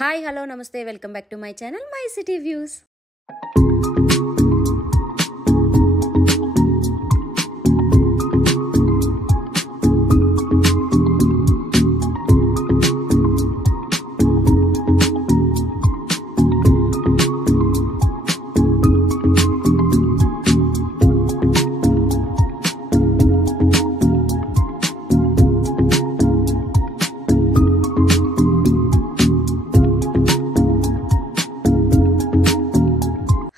Hi hello నమస్తే welcome back to my channel my city views.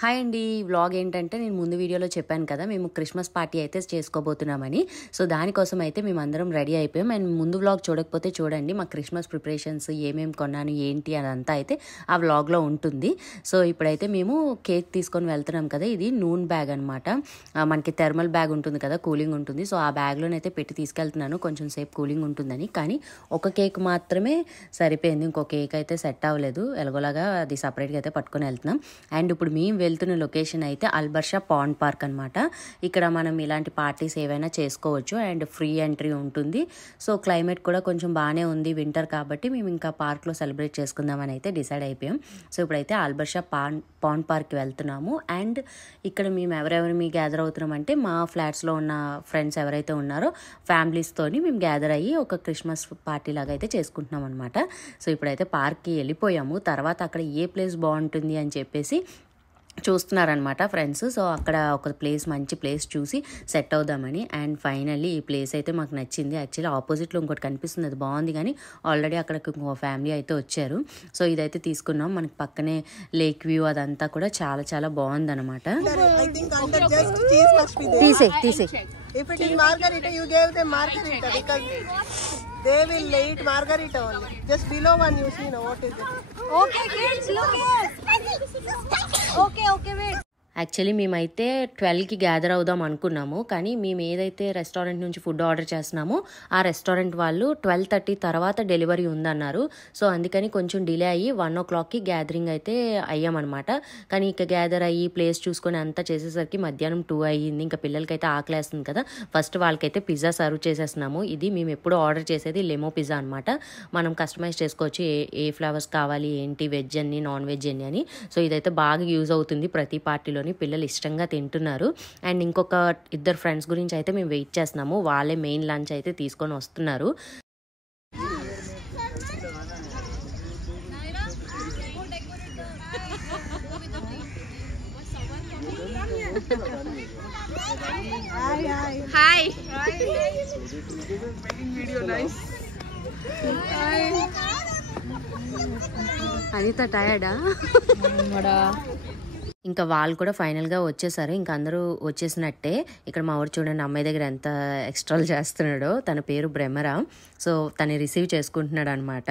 Hi అండి, ఈ వ్లాగ్ ఏంటంటే నేను ముందు వీడియోలో చెప్పాను కదా మేము క్రిస్మస్ పార్టీ అయితే చేసుకోబోతున్నామని. సో దానికోసం అయితే మేము అందరం రెడీ అయిపోయాం. అండ్ ముందు వ్లాగ్ చూడకపోతే చూడండి, మా క్రిస్మస్ ప్రిపరేషన్స్ ఏమేమి కొన్నాను ఏంటి అదంతా అయితే ఆ వ్లాగ్లో ఉంటుంది. సో ఇప్పుడైతే మేము కేక్ తీసుకొని వెళ్తున్నాం కదా, ఇది నూన్ బ్యాగ్ అనమాట. మనకి థెర్మల్ బ్యాగ్ ఉంటుంది కదా, కూలింగ్ ఉంటుంది. సో ఆ బ్యాగ్లోనైతే పెట్టి తీసుకెళ్తున్నాను, కొంచెం సేపు కూలింగ్ ఉంటుందని. కానీ ఒక కేక్ మాత్రమే సరిపోయింది, ఇంకో కేక్ అయితే సెట్ అవ్వలేదు. ఎలాగోలాగా అది సపరేట్గా అయితే పట్టుకొని వెళ్తున్నాం. అండ్ ఇప్పుడు మేము వెళ్తున్న లొకేషన్ అయితే అల్బర్షా పాండ్ పార్క్ అనమాట. ఇక్కడ మనం ఇలాంటి పార్టీస్ ఏవైనా చేసుకోవచ్చు అండ్ ఫ్రీ ఎంట్రీ ఉంటుంది. సో క్లైమేట్ కూడా కొంచెం బాగానే ఉంది, వింటర్ కాబట్టి మేము ఇంకా పార్క్లో సెలబ్రేట్ చేసుకుందామని అయితే డిసైడ్ అయిపోయాం. సో ఇప్పుడైతే అల్బర్షా పాండ్ పార్క్కి వెళ్తున్నాము. అండ్ ఇక్కడ మేము ఎవరెవరు గ్యాదర్ అవుతున్నాం అంటే మా ఫ్లాట్స్లో ఉన్న ఫ్రెండ్స్ ఎవరైతే ఉన్నారో ఫ్యామిలీస్తోని మేము గ్యాదర్ అయ్యి ఒక క్రిస్మస్ పార్టీ లాగా అయితే చేసుకుంటున్నాం అనమాట. సో ఇప్పుడైతే పార్క్కి వెళ్ళిపోయాము. తర్వాత అక్కడ ఏ ప్లేస్ బాగుంటుంది అని చెప్పేసి చూస్తున్నారనమాట ఫ్రెండ్స్. సో అక్కడ ఒక ప్లేస్, మంచి ప్లేస్ చూసి సెట్ అవుదామని. అండ్ ఫైనల్లీ ఈ ప్లేస్ అయితే మాకు నచ్చింది. యాక్చువల్లీ ఆపోజిట్లో ఇంకోటి కనిపిస్తుంది, అది బాగుంది, కానీ ఆల్రెడీ అక్కడికి ఇంకో ఫ్యామిలీ అయితే వచ్చారు. సో ఇదైతే తీసుకున్నాం. మనకి పక్కనే లేక్ వ్యూ అదంతా కూడా చాలా చాలా బాగుంది అనమాట. If it is margarita, you gave them margarita because they will eat margarita only. Just below one you see now what is it? Okay kids, look here. Okay, wait. Actually మేమైతే 12కి గ్యాదర్ అవుదాం అనుకున్నాము, కానీ మేము ఏదైతే రెస్టారెంట్ నుంచి ఫుడ్ ఆర్డర్ చేస్తున్నామో ఆ రెస్టారెంట్ వాళ్ళు 12:30 తర్వాత డెలివరీ ఉందన్నారు. సో అందుకని కొంచెం డిలే అయ్యి 1 o'clockకి గ్యాదరింగ్ అయితే అయ్యామన్నమాట. కానీ ఇక గ్యాదర్ అయ్యి ప్లేస్ చూసుకొని అంతా చేసేసరికి మధ్యాహ్నం 2 అయ్యింది. ఇంకా పిల్లలకైతే ఆకలేస్తుంది కదా, ఫస్ట్ వాళ్ళకైతే పిజ్జా సర్వ్ చేసేస్తున్నాము. ఇది మేము ఎప్పుడు ఆర్డర్ చేసేది లెమో పిజ్జా అనమాట. మనం కస్టమైజ్ చేసుకోవచ్చు, ఏ ఫ్లేవర్స్ కావాలి ఏంటి, వెజ్ అని నాన్ వెజ్ అని. సో ఇదైతే బాగా యూజ్ అవుతుంది ప్రతి పార్టీలో, పిల్లలు ఇష్టంగా తింటున్నారు. అండ్ ఇంకొక 2 ఫ్రెండ్స్ గురించి అయితే మేము వెయిట్ చేస్తున్నాము, వాళ్ళే మెయిన్ లంచ్ అయితే తీసుకొని వస్తున్నారు. Hi. అనిత టయర్డా? ఇంకా వాళ్ళు కూడా ఫైనల్గా వచ్చేసారు. ఇంకా అందరూ వచ్చేసినట్టే. ఇక్కడ మా ఊరు చూడండి, అమ్మాయి దగ్గర ఎంత ఎక్స్ట్రాలు చేస్తున్నాడో. తన పేరు బ్రెమరా. సో తను రిసీవ్ చేసుకుంటున్నాడు అనమాట.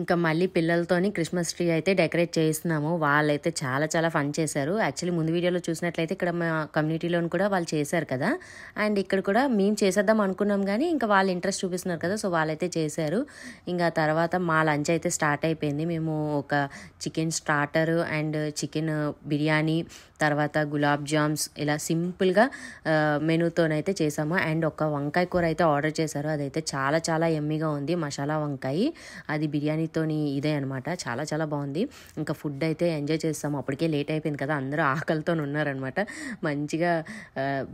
ఇంకా మళ్ళీ పిల్లలతోని క్రిస్మస్ ట్రీ అయితే డెకరేట్ చేస్తున్నాము. వాళ్ళైతే చాలా చాలా ఫన్ చేశారు. యాక్చువల్లీ ముందు వీడియోలో చూసినట్లయితే ఇక్కడ మా కమ్యూనిటీలోని కూడా వాళ్ళు చేశారు కదా, అండ్ ఇక్కడ కూడా మేము చేసేద్దాం అనుకున్నాం, కానీ ఇంకా వాళ్ళు ఇంట్రెస్ట్ చూపిస్తున్నారు కదా, సో వాళ్ళైతే చేశారు. ఇంకా తర్వాత మా లంచ్ అయితే స్టార్ట్ అయిపోయింది. మేము ఒక chicken starter and chicken biryani, తర్వాత గులాబ్ జామ్స్, ఇలా సింపుల్గా మెనూతోనైతే చేసాము. అండ్ ఒక వంకాయ కూర అయితే ఆర్డర్ చేశారు, అదైతే చాలా చాలా ఎమ్మీగా ఉంది, మసాలా వంకాయ. అది బిర్యానీతోని ఇదే అనమాట, చాలా చాలా బాగుంది. ఇంకా ఫుడ్ అయితే ఎంజాయ్ చేస్తాము. అప్పటికే లేట్ అయిపోయింది కదా, అందరూ ఆకలితో ఉన్నారనమాట. మంచిగా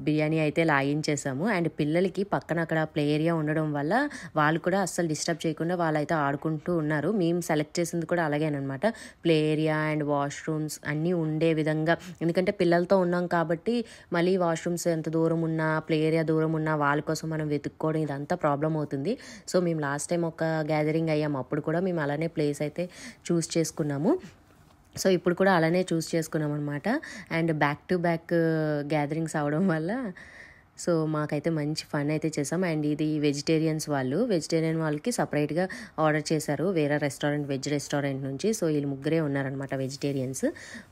బిర్యానీ అయితే లాగించేసాము. అండ్ పిల్లలకి పక్కన అక్కడ ప్లే ఏరియా ఉండడం వల్ల వాళ్ళు కూడా అస్సలు డిస్టర్బ్ చేయకుండా వాళ్ళైతే ఆడుకుంటూ ఉన్నారు. మేము సెలెక్ట్ చేసింది కూడా అలాగేనమాట, ప్లే ఏరియా అండ్ వాష్రూమ్స్ అన్నీ ఉండే విధంగా. ఎందుకంటే పిల్లలతో ఉన్నాం కాబట్టి మళ్ళీ వాష్రూమ్స్ ఎంత దూరం ఉన్నా, ప్లే ఏరియా దూరం ఉన్నా వాళ్ళ కోసం మనం వెతుక్కోవడం ఇదంతా ప్రాబ్లం అవుతుంది. సో మేము లాస్ట్ టైం ఒక గ్యాదరింగ్ అయ్యాము, అప్పుడు కూడా మేము మేము అలానే ప్లేస్ అయితే చూస్ చేసుకున్నాము. సో ఇప్పుడు కూడా అలానే చూస్ చేసుకున్నాం అనమాట. And back to back gatherings అవడం వల్ల సో మాకైతే మంచి ఫన్ అయితే చేసాం. అండ్ ఇది వెజిటేరియన్ వాళ్ళకి సపరేట్గా ఆర్డర్ చేశారు వేరే వెజ్ రెస్టారెంట్ నుంచి. సో వీళ్ళు ముగ్గురే ఉన్నారనమాట వెజిటేరియన్స్.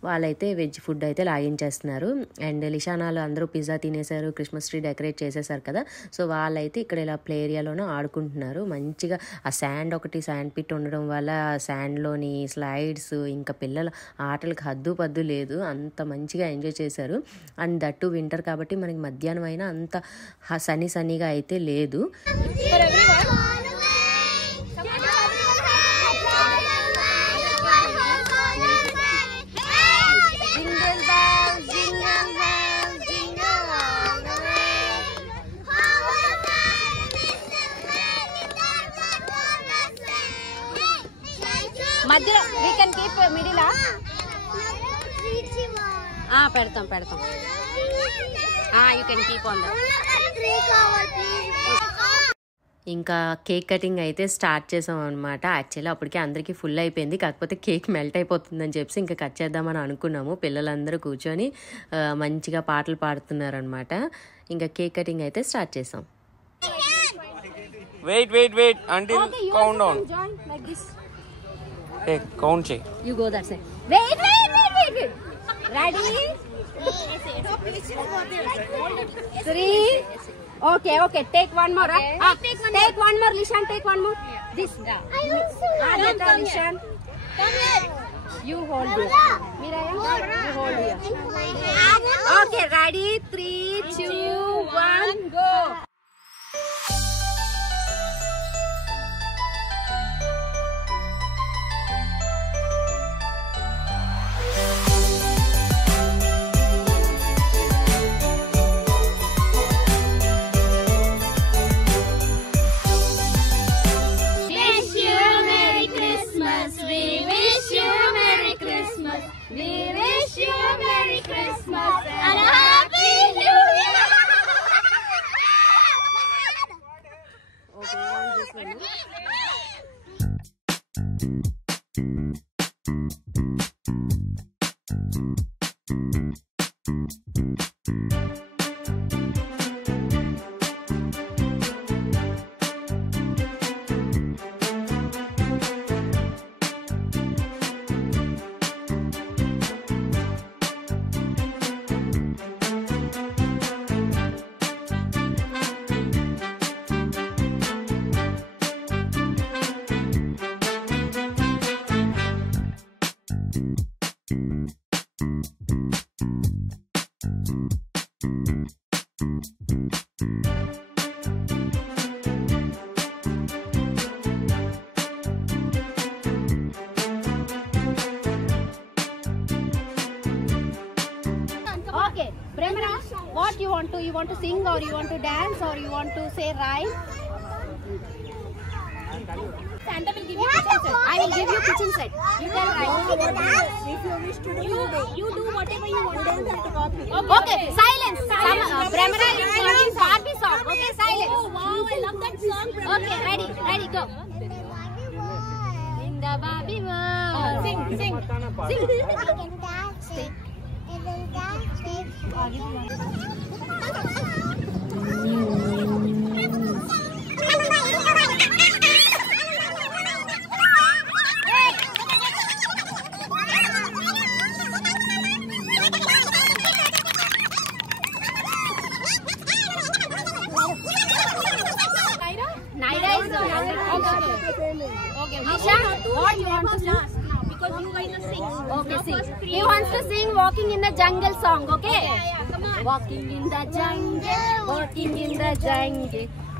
వాళ్ళైతే వెజ్ ఫుడ్ అయితే లాగించేస్తున్నారు. అండ్ లిషానాలు అందరూ పిజ్జా తినేశారు, క్రిస్మస్ ట్రీ డెకరేట్ చేసేసారు కదా. సో వాళ్ళైతే ఇక్కడ ఇలా ప్లే ఏరియాలోనూ ఆడుకుంటున్నారు మంచిగా. ఆ శాండ్ పిట్ ఉండడం వల్ల శాండ్లోని స్లైడ్స్, ఇంకా పిల్లల ఆటలకు హద్దు పద్దు లేదు, అంత మంచిగా ఎంజాయ్ చేశారు. అండ్ దట్టు వింటర్ కాబట్టి మనకి మధ్యాహ్నం అయినా అంత సన్నీగా అయితే లేదు. మధ్యలో we can keep middle పెడతాం you can keep on that. ఇంకా కేక్ కటింగ్ అయితే స్టార్ట్ చేసాం అనమాట. యాక్చువల్లీ అప్పటికే అందరికీ ఫుల్ అయిపోయింది, కాకపోతే కేక్ మెల్ట్ అయిపోతుందని చెప్పి ఇంకా కట్ చేద్దామని అనుకున్నాము. పిల్లలందరూ కూర్చొని మంచిగా పాటలు పాడుతున్నారనమాట. ఇంకా కేక్ కటింగ్ అయితే స్టార్ట్ చేసాం. Wait until count down. Like this. Hey, count check. You go that side. Wait. Ready? 3. Okay. Take one more. Take one more, Lishan. Take one more. This. Adita, Lishan. You hold here. Miraya, you hold here. Okay, ready? 3, 2, 1, go. Okay, Brahmana, what you want to? You want to sing or you want to dance or you want to say rhyme? Santa will give you kitchen set. I will give you kitchen set. You can write. If you wish to do, You do whatever you want. you don't have to copy. Okay, silence. Brahmana is singing Barbie song. Okay, silence. Oh wow, I love that song. Okay, ready, go. In the Barbie world. Sing. Naida is the okay. Nisha, what you want to sing? Because you guys are sing. Okay, sing. He wants to sing "Walking in the Jungle" song. Okay. Come on. Walking in the jungle.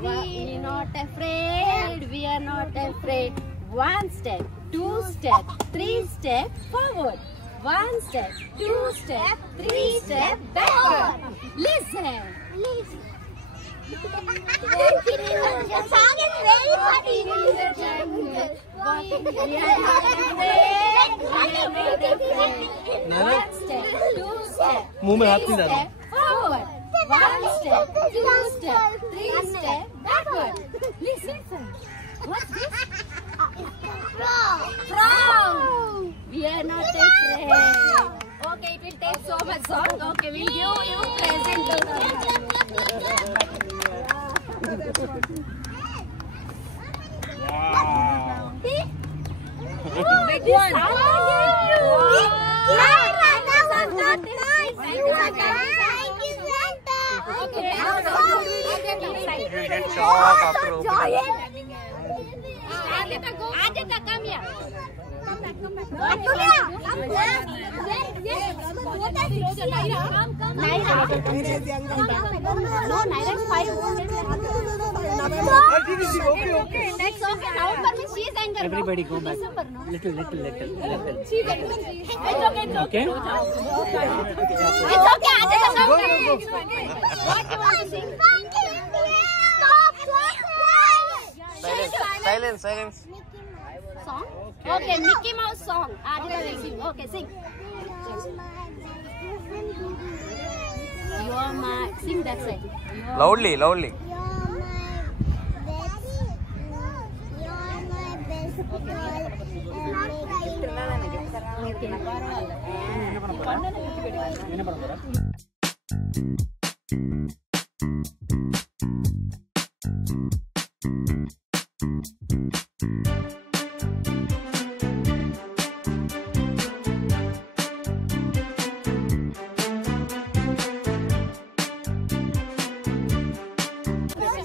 We are not afraid. We are not afraid. 1 step, 2 step, 3 step forward. 1 step, 2 step, 3 step backward. Listen. The song is very funny. One step, 2 step, 3 step forward. 1 step, 2 step, 3 step backward. Listen. What's this? ate so much song. Okay, we'll give you present. Big one. Adita, come here. Everybody go back. Little. It's okay. It's okay. Adita, come here. What you want to sing? Silence. Song? Okay, Mickey Mouse song. Adita will sing. Okay, sing. You are my. Sing that side. Loudly.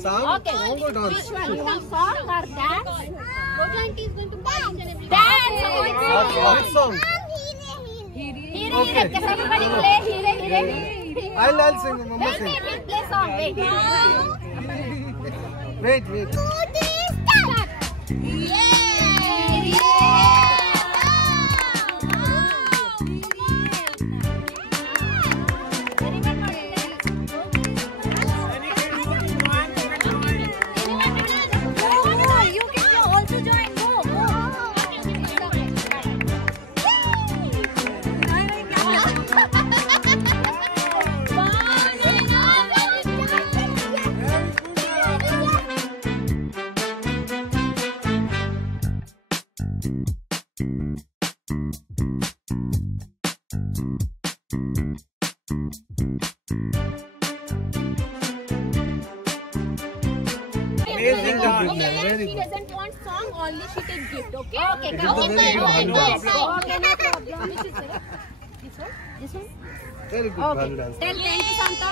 Okay, which one? You want song or dance? Rojanti is going to dance. Which song? Hire. Everybody play Hire. I'll sing. Mama Wait, sing. we'll play song. Wait. Wait. Start. Amazing dance. Okay, Very she good. doesn't want song, only she take gift, okay? Okay, It is go. a very good Okay, Bhalu no dance. problem. Which is it? This one? Very good Bhalu dance. Tell thank you, Santa.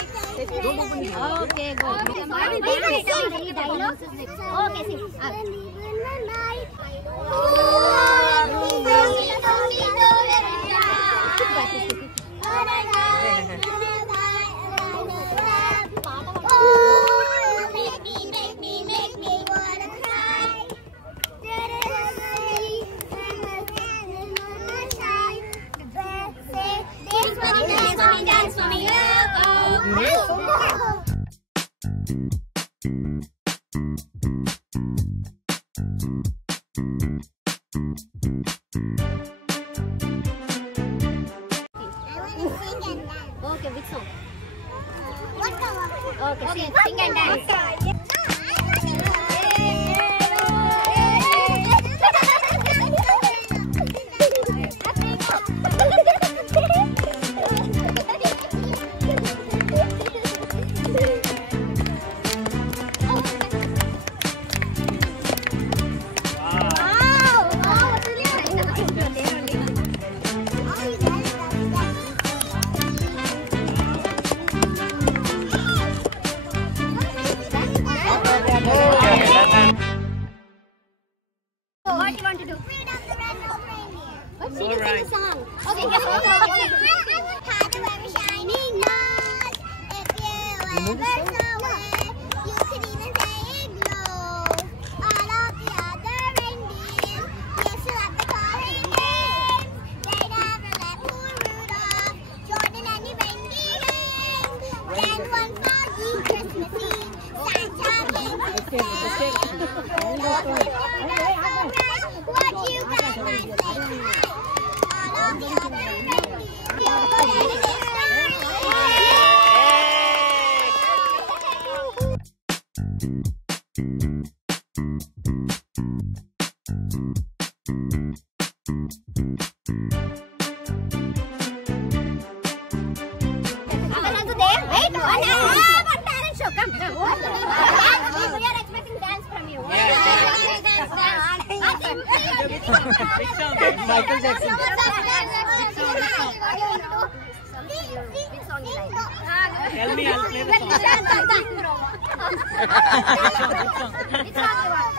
Okay, go. Okay, see. Dance for me, Okay, which song? Okay, sing and dance. What do you want to do? Sing a song. Okay, get What you got my face? All of the other come. We are expecting dance from you. Michael Jackson. Which song you like? Tell me, I'll play the song. Which song you want?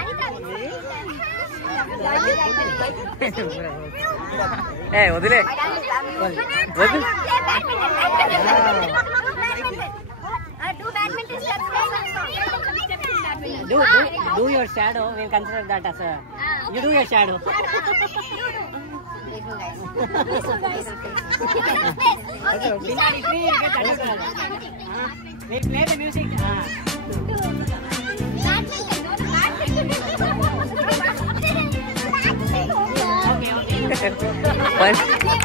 Anita, Hey, వదిలే. Do your shadow. We'll consider that as a. You do your shadow. We'll play the music.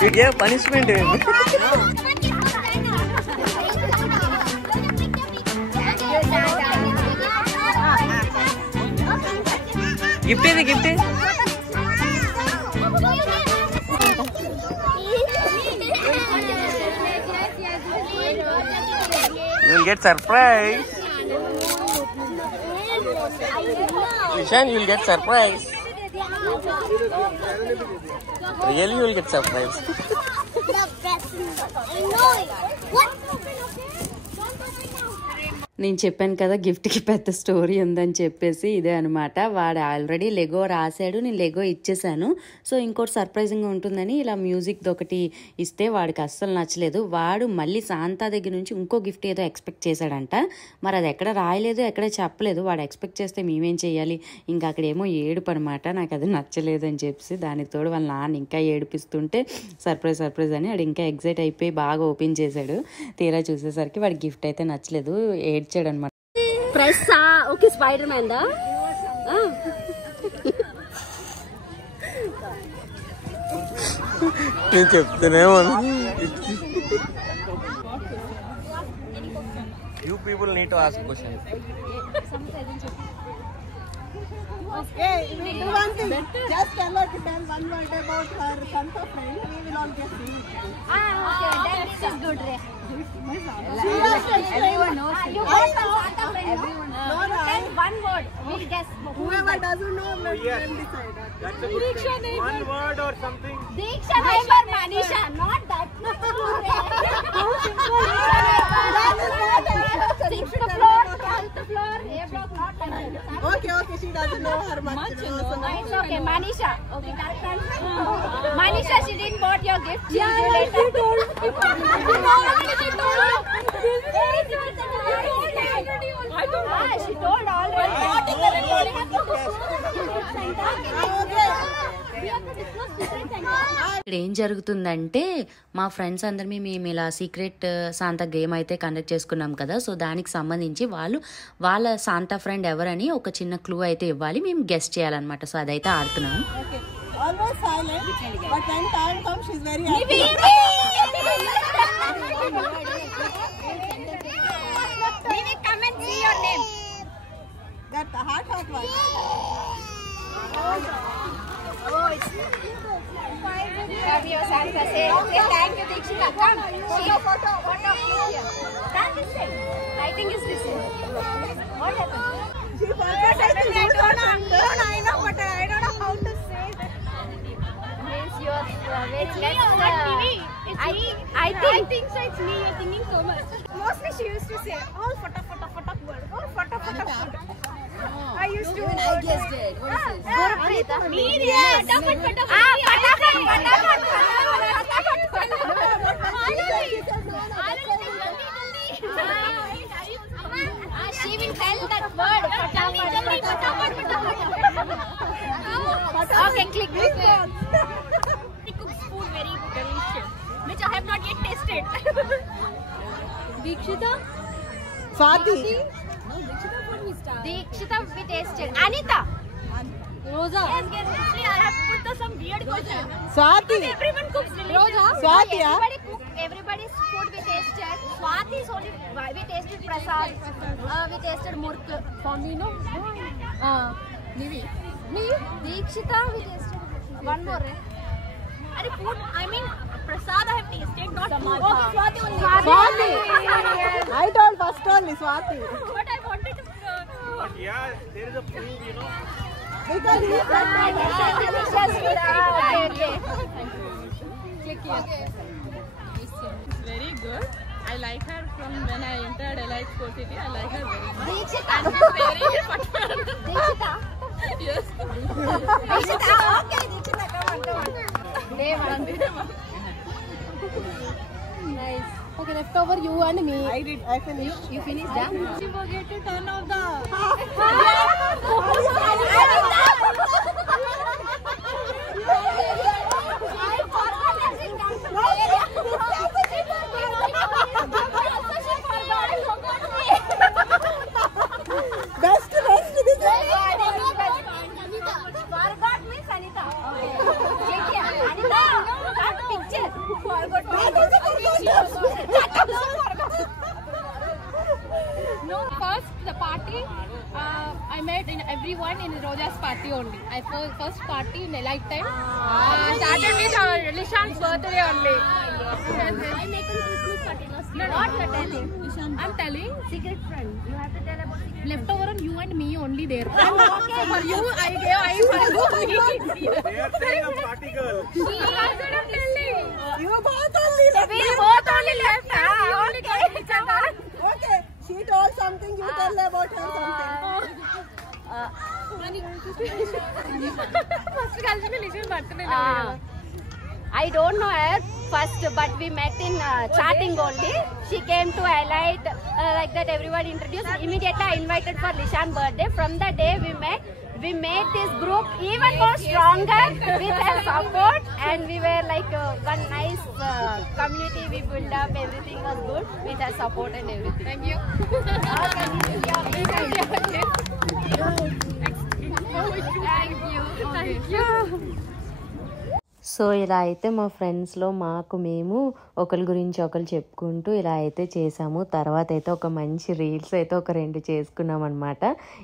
You gave punishment. Gift is gift. You'll get surprise. Ishan, you'll get surprise. Really, you'll get surprise. నేను చెప్పాను కదా గిఫ్ట్కి పెద్ద స్టోరీ ఉందని చెప్పేసి ఇదే అనమాట. వాడు ఆల్రెడీ లెగో రాశాడు, నేను లెగో ఇచ్చేసాను. సో ఇంకోటి సర్ప్రైజింగ్గా ఉంటుందని ఇలా మ్యూజిక్ది ఒకటి ఇస్తే వాడికి అస్సలు నచ్చలేదు. వాడు మళ్ళీ శాంతా దగ్గర నుంచి ఇంకో గిఫ్ట్ ఏదో ఎక్స్పెక్ట్ చేశాడంట. మరి అది ఎక్కడ రాయలేదు, ఎక్కడ చెప్పలేదు. వాడు ఎక్స్పెక్ట్ చేస్తే మేమేం చేయాలి? ఇంకా అక్కడేమో ఏడుపు అనమాట. నాకు అది నచ్చలేదు అని చెప్పేసి దానికి తోడు వాళ్ళ నాన్న ఇంకా ఏడిపిస్తుంటే సర్ప్రైజ్ అని వాడు ఇంకా ఎగ్జైట్ అయిపోయి బాగా ఓపెన్ చేశాడు. తీరా చూసేసరికి వాడి గిఫ్ట్ అయితే నచ్చలేదు, ఏడ్చాడు అనమాట. ప్రెస్ ఓకే స్పైడర్ మ్యాన్ దా నేను చెప్తానేమో. You people need to ask questions. Okay, we do one thing. Just tell her to tell one word about her Santa friend. We will all get to it. okay, then this is good, Ray. Everyone knows. You got Santa friend. Everyone knows. No, no. Tell one word. We'll guess. Whoever doesn't know, let them decide. Diksha neighbor. One word or something. Diksha neighbor, Manisha. Not that. Sixth floor, 12th floor, A block, not like that. Okay, she doesn't know her much. It's okay, Manisha. Okay, correct answer. Manisha, she didn't bought your gift. She'll do later. She told. She told already. ఇక్కడ ఏం జరుగుతుందంటే మా ఫ్రెండ్స్ అందరినీ మేము ఇలా సీక్రెట్ శాంతా గేమ్ అయితే కండక్ట్ చేసుకున్నాం కదా. సో దానికి సంబంధించి వాళ్ళ శాంతా ఫ్రెండ్ ఎవరని ఒక చిన్న క్లూ అయితే ఇవ్వాలి, మేము గెస్ట్ చేయాలన్నమాట. సో అదైతే ఆడుతున్నాం. Always silent, but when time comes, she's very happy. Come and see your name. That the heart one. Oh, it's love you, Santa. Say thank you, Dikshita. Come. Photo. That is it. I think it's this one. What happened? She forgot. I know, but I don't know how to say that. Means you're I think so. It's me. You're thinking so much. Mostly she used to say, "Oh, photo word. Oh, photo." I used to. Even I guessed it. What is this? Gurpreet. Photo. She will tell that word. Okay, click. He cooks food very delicious, which I have not yet tasted. Dikshita? Swati. Dikshita, we tasted. Anita. Rosa? Yes. I have put some weird question. Swati. Everyone cooks delicious. Rosa? Swati, yeah? Everybody's food we tasted. Swati's only, we tasted prasad. We tasted murk. Fondino? Nivi? Me? Dikshita, we tasted. One more, Are food? I mean, prasad I have tasted, not food. Okay, Swati only. Swati. I told first only Swati. But I wanted to. Yeah, there is a proof, you know. Because he said Very good. I like her from when I entered Elite Sports City. I like her very much. Deekshita. And she's very fun. Deekshita. Yes. Deekshita. Okay, Deekshita, come on. Day one. Nice. Okay, left over you and me. I finished. You finished that? She forget to turn off the. Best. This is Forgot means Anita. Okay. Anita, that picture. Forgot. No, first the party. I met in everyone in Roja's party only. I first party in a lifetime. Started with Lishan's birthday only. I make a Christmas party. No, what you're telling? I'm telling. Secret friend. You have to tell about secret. Leftover on you and me only there. Okay. For you, I gave. I forgot me. They are saying a party girl. I'm telling. you both only left. We both only left. Only gave each other. Okay. She told something. You tell about her something. I don't know her first, but we met in chatting only. She came to highlight like that. Everyone introduced. Immediately, I invited for Lishan's birthday. From the day we met, we made this group even more stronger with her support, and we were like one nice community. We built up. Everything was good with her support and everything. Thank you. Thank you. So ఇలా అయితే మా ఫ్రెండ్స్లో మాకు మేము ఒకరి గురించి ఒకరు చెప్పుకుంటూ ఇలా అయితే చేసాము. తర్వాత అయితే ఒక మంచి రీల్స్ అయితే ఒక 2 చేసుకున్నాం అనమాట.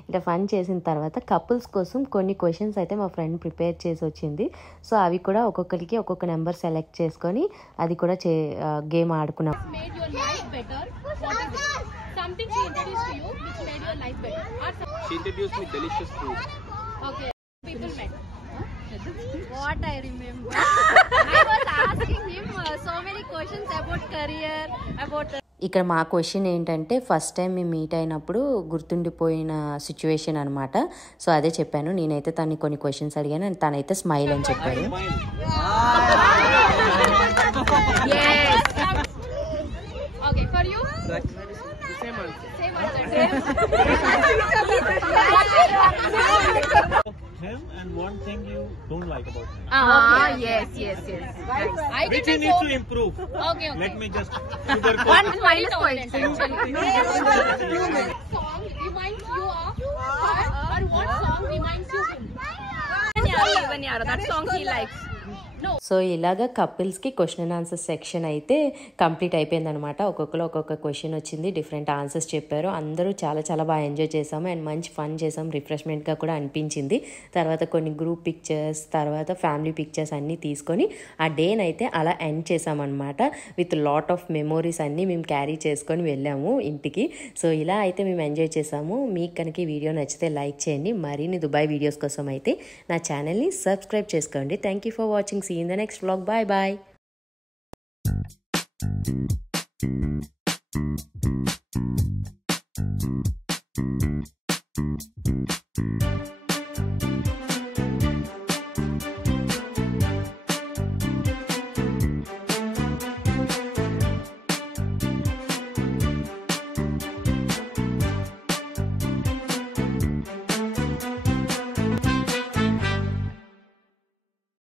ఇలా ఫన్ చేసిన తర్వాత కపుల్స్ కోసం కొన్ని క్వశ్చన్స్ అయితే మా ఫ్రెండ్ ప్రిపేర్ చేసి వచ్చింది. సో అవి కూడా ఒక్కొక్కరికి ఒక్కొక్క నెంబర్ సెలెక్ట్ చేసుకొని అది కూడా గేమ్ ఆడుకున్నాం. Made your life better. What is it? Something she introduced to you which made your life better. Or She introduced me delicious food. okay. People met. What I remember, I was asking him so many questions about career, about. ఇక్కడ మా క్వశ్చన్ ఏంటంటే first time మేము మీట్ అయినప్పుడు గుర్తుండిపోయిన సిచ్యువేషన్ అనమాట. సో అదే చెప్పాను. నేనైతే తనని కొన్ని క్వశ్చన్స్ అడిగాను అండ్ తనైతే స్మైల్ అని చెప్పారు. Yes. Okay, for you? The same answer. Same answer. Him and one thing you don't like about him. Yes. I Which did he needs to improve. Okay. Let me just One minus point. Song reminds you of her, or what song reminds you him? That song he likes. So ఇలాగ కపుల్స్కి question and answer section అయితే కంప్లీట్ అయిపోయిందనమాట. ఒక్కొక్కరు ఒక్కొక్క క్వశ్చన్ వచ్చింది, different answers చెప్పారు. అందరూ చాలా చాలా బాగా ఎంజాయ్ చేసాము అండ్ మంచి ఫన్ చేసాము, రిఫ్రెష్మెంట్గా కూడా అనిపించింది. తర్వాత కొన్ని గ్రూప్ పిక్చర్స్, తర్వాత ఫ్యామిలీ పిక్చర్స్ అన్నీ తీసుకొని ఆ డేనైతే అలా ఎండ్ చేసామన్నమాట. విత్ లాట్ ఆఫ్ మెమోరీస్ అన్నీ మేము క్యారీ చేసుకొని వెళ్ళాము ఇంటికి. సో ఇలా అయితే మేము ఎంజాయ్ చేసాము. మీకు కనుక ఈ వీడియో నచ్చితే లైక్ చేయండి. మరిన్ని దుబాయ్ వీడియోస్ కోసం అయితే నా ఛానల్ని సబ్స్క్రైబ్ చేసుకోండి. Thank you for watching. See you in the next vlog. Bye bye.